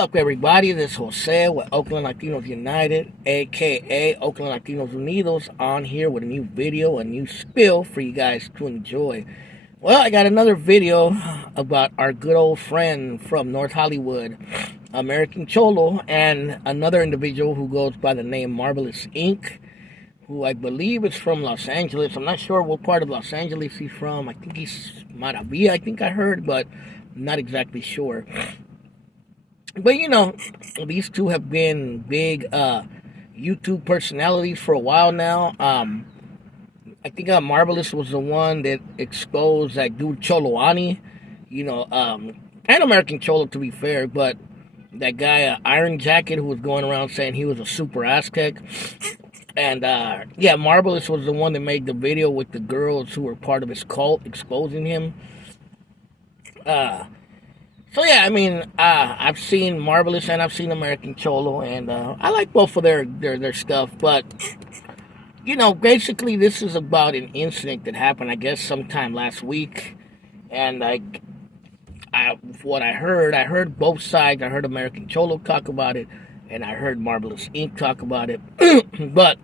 Up, everybody? This is Jose with Oakland Latinos United, aka Oakland Latinos Unidos, on here with a new video, a new spill for you guys to enjoy. Well, I got another video about our good old friend from North Hollywood, American Cholo, and another individual who goes by the name Marvelous Ink, who I believe is from Los Angeles. I'm not sure what part of Los Angeles he's from. I think he's Maravilla, I think I heard, but I'm not exactly sure. But, you know, these two have been big YouTube personalities for a while now. I think Marvelous was the one that exposed that dude Choloani, and American Cholo, to be fair, but that guy Iron Jacket, who was going around saying he was a super Aztec. And, Marvelous was the one that made the video with the girls who were part of his cult exposing him. I've seen Marvelous and I've seen American Cholo, and I like both of their stuff. But, basically this is about an incident that happened, I guess, sometime last week. And I heard both sides. I heard American Cholo talk about it, and I heard Marvelous Ink talk about it. But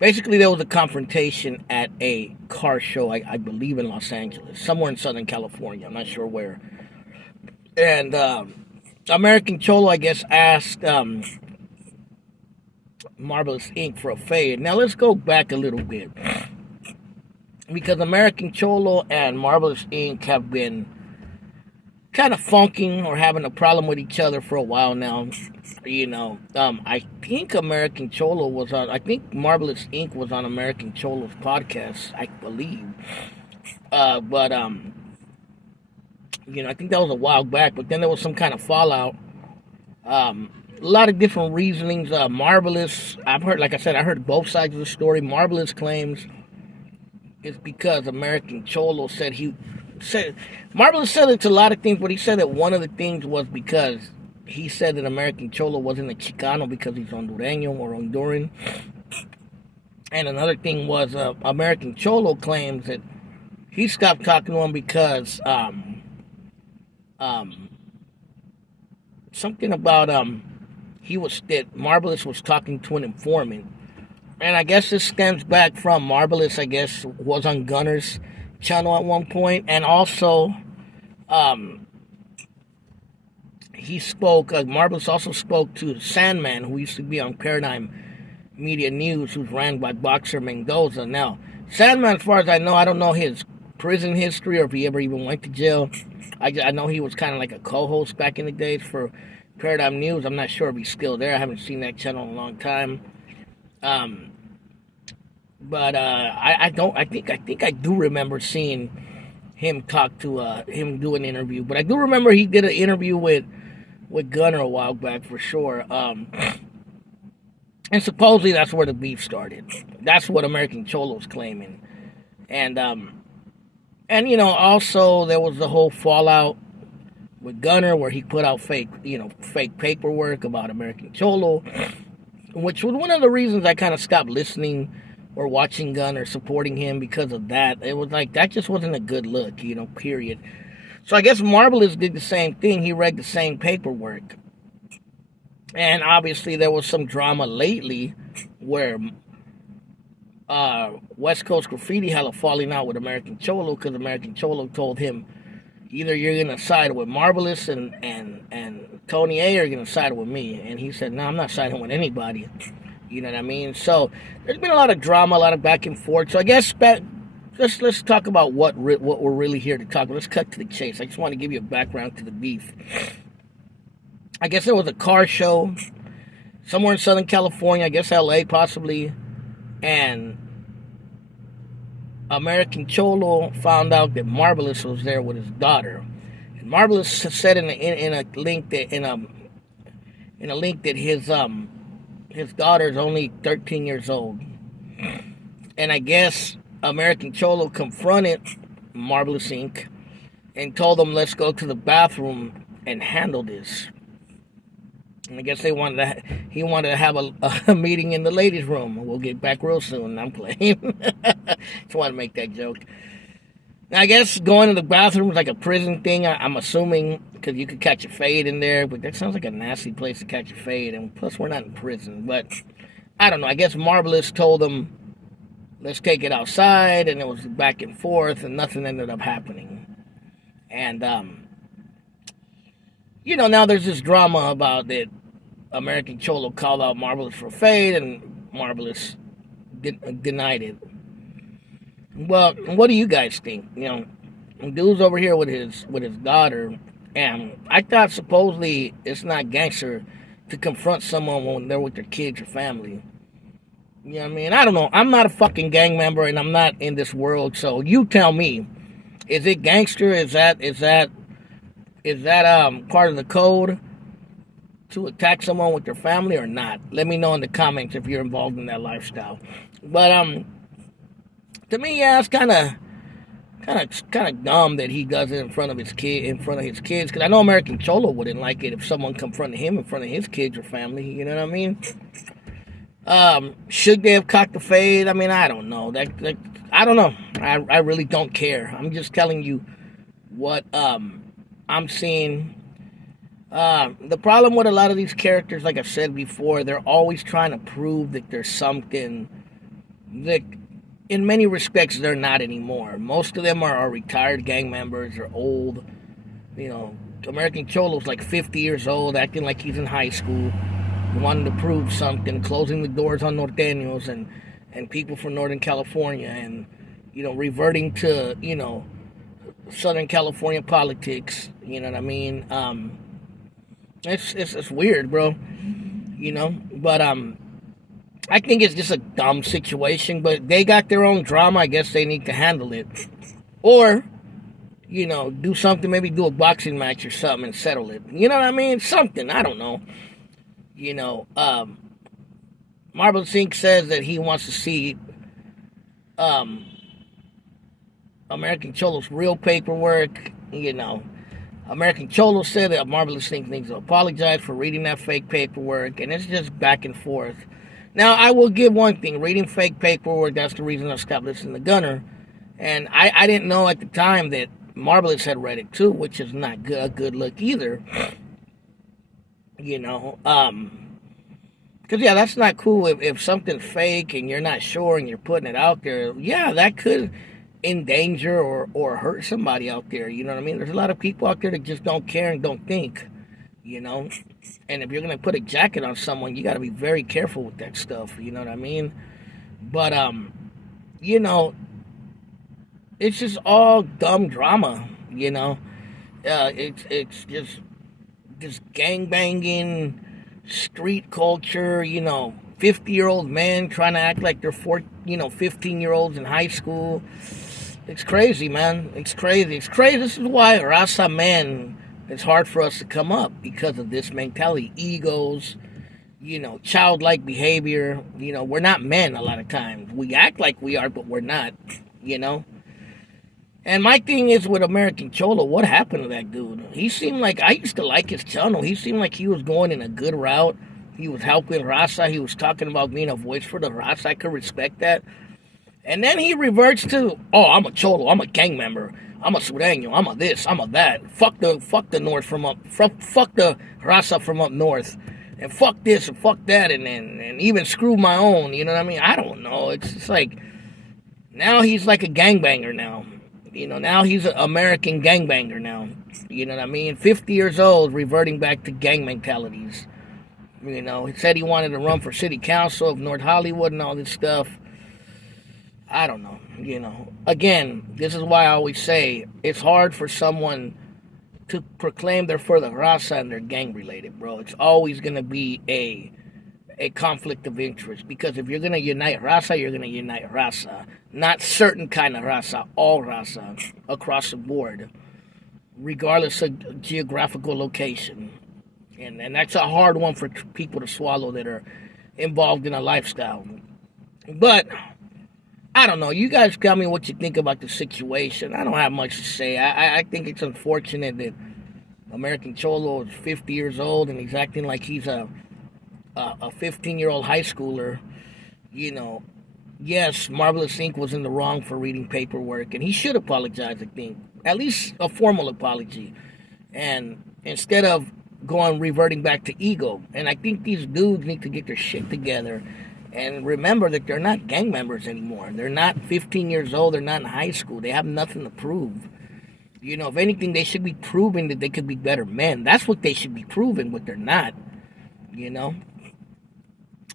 basically, there was a confrontation at a car show, I believe in Los Angeles, somewhere in Southern California. I'm not sure where. And American Cholo, I guess, asked Marvelous Ink for a fade. Now, let's go back a little bit, because American Cholo and Marvelous Ink have been kind of funking or having a problem with each other for a while now. I think American Cholo was on, I think Marvelous Ink was on American Cholo's podcast, I believe. I think that was a while back, but then there was some kind of fallout. A lot of different reasonings. Marvelous, I heard both sides of the story. Marvelous claims it's because American Cholo Marvelous said it's a lot of things, but he said that one of the things was because he said that American Cholo wasn't a Chicano because he's Hondureño or Honduran. And another thing was American Cholo claims that he stopped talking to him because something about that Marvelous was talking to an informant. And I guess this stems back from Marvelous, I guess, was on Gunner's channel at one point, and also Marvelous also spoke to Sandman, who used to be on Paradigm Media News, who's ran by Boxer Mendoza. Now, Sandman, as far as I know, I don't know his prison history or if he ever even went to jail. I know he was kind of like a co-host back in the days for Paradigm News. I'm not sure if he's still there. I haven't seen that channel in a long time. I think I do remember seeing him talk to him do an interview. But I do remember he did an interview with Gunner a while back for sure. And supposedly that's where the beef started. That's what American Cholo's claiming. And also there was the whole fallout with Gunner where he put out fake paperwork about American Cholo, which was one of the reasons I kind of stopped listening or watching Gunner, supporting him because of that. It was like, that just wasn't a good look, period. So I guess Marvelous did the same thing. He read the same paperwork. And obviously there was some drama lately where West Coast Graffiti had a falling out with American Cholo because American Cholo told him, either you're going to side with Marvelous and Tony A, or you're going to side with me. And he said, no, I'm not siding with anybody. You know what I mean? So there's been a lot of drama, a lot of back and forth. So I guess let's talk about what we're really here to talk about. Let's cut to the chase. I just want to give you a background to the beef. I guess there was a car show somewhere in Southern California, I guess LA possibly, and American Cholo found out that Marvelous was there with his daughter. And Marvelous said in a link that his daughter's only 13 years old. And I guess American Cholo confronted Marvelous Ink and told him, let's go to the bathroom and handle this. And I guess he wanted to have a meeting in the ladies' room. We'll get back real soon. I'm playing. Just want to make that joke. I guess going to the bathroom is like a prison thing. I'm assuming because you could catch a fade in there, but that sounds like a nasty place to catch a fade. And plus, we're not in prison. But I don't know. I guess Marvelous told him, "Let's take it outside," and it was back and forth, and nothing ended up happening. And now there's this drama about that American Cholo called out Marvelous for fade, and Marvelous denied it. Well, what do you guys think? Dude's over here with his daughter, and I thought supposedly it's not gangster to confront someone when they're with their kids or family. You know what I mean? I don't know. I'm not a fucking gang member, and I'm not in this world. So you tell me, is it gangster? Is that part of the code to attack someone with their family or not? Let me know in the comments if you're involved in that lifestyle. But to me, yeah, it's kind of dumb that he does it in front of his kids. Because I know American Cholo wouldn't like it if someone confronted him in front of his kids or family. You know what I mean? Should they have cocked the fade? I mean, I don't know. I don't know. I really don't care. I'm just telling you what I'm seeing. The problem with a lot of these characters, like I said before, they're always trying to prove that there's something that, in many respects, they're not anymore. Most of them are retired gang members or old. American Cholo's like 50 years old, acting like he's in high school, wanting to prove something, closing the doors on norteños and people from Northern California, and reverting to Southern California politics. You know what I mean? It's weird, bro. But I think it's just a dumb situation. But they got their own drama. I guess they need to handle it, or do something. Maybe do a boxing match or something and settle it. You know what I mean? Something. I don't know. Marvelous Ink says that he wants to see American Cholo's real paperwork. American Cholo said that Marvelous Ink needs to apologize for reading that fake paperwork, and it's just back and forth. Now, I will give one thing. Reading fake paperwork, that's the reason I stopped listening to Gunner. And I didn't know at the time that Marvelous had read it too, which is not a good look either. Because, yeah, that's not cool. If something's fake and you're not sure and you're putting it out there, yeah, that could endanger or hurt somebody out there. You know what I mean? There's a lot of people out there that just don't care and don't think, And if you're going to put a jacket on someone, you got to be very careful with that stuff. You know what I mean? But, it's just all dumb drama, It's just gangbanging, street culture, 50-year-old men trying to act like they're 15-year-olds in high school. It's crazy, man. It's crazy. This is why Raza men, it's hard for us to come up because of this mentality. Egos, childlike behavior. We're not men a lot of times. We act like we are, but we're not, And my thing is with American Cholo, what happened to that dude? He seemed like, I used to like his channel. He seemed like he was going in a good route. He was helping Raza. He was talking about being a voice for the Raza. I could respect that. And then he reverts to, I'm a Cholo. I'm a gang member. I'm a Sureño. I'm a this. I'm a that. Fuck the North from up. Fuck the Raza from up north. And fuck this and fuck that. And even screw my own. You know what I mean? I don't know. It's just like, now he's like a gangbanger now. Now he's an American gangbanger now. You know what I mean? 50 years old, reverting back to gang mentalities. He said he wanted to run for city council of North Hollywood and all this stuff. I don't know, Again, this is why I always say it's hard for someone to proclaim they're for the Raza and they're gang-related, bro. It's always going to be a conflict of interest. Because if you're going to unite Raza, you're going to unite Raza. Not certain kind of Raza, all Raza across the board, regardless of geographical location. And that's a hard one for people to swallow that are involved in a lifestyle. But I don't know. You guys tell me what you think about the situation. I don't have much to say. I think it's unfortunate that American Cholo is 50 years old and he's acting like he's a 15-year-old high schooler, yes, Marvelous Ink was in the wrong for reading paperwork, and he should apologize, I think. At least a formal apology. And instead of going reverting back to ego. And I think these dudes need to get their shit together and remember that they're not gang members anymore. They're not 15 years old. They're not in high school. They have nothing to prove. You know, if anything, they should be proving that they could be better men. That's what they should be proving, but they're not. You know?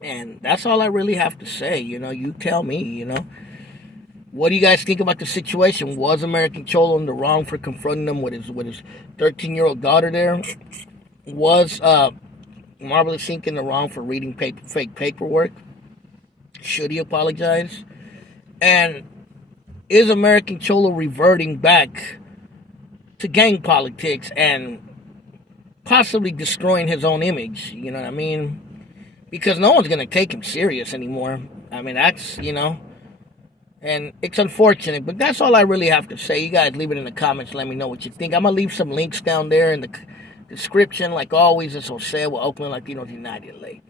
And that's all I really have to say. You know, you tell me, you know. What do you guys think about the situation? Was American Cholo in the wrong for confronting him with his 13-year-old daughter there? Was Marvelous Ink in the wrong for reading fake paperwork? Should he apologize? And is American Cholo reverting back to gang politics and possibly destroying his own image? You know what I mean? Because no one's going to take him serious anymore. I mean, that's, you know. And it's unfortunate, but that's all I really have to say. You guys leave it in the comments. Let me know what you think. I'm going to leave some links down there in the description. Like always, it's Jose with Oakland Latinos United. Late.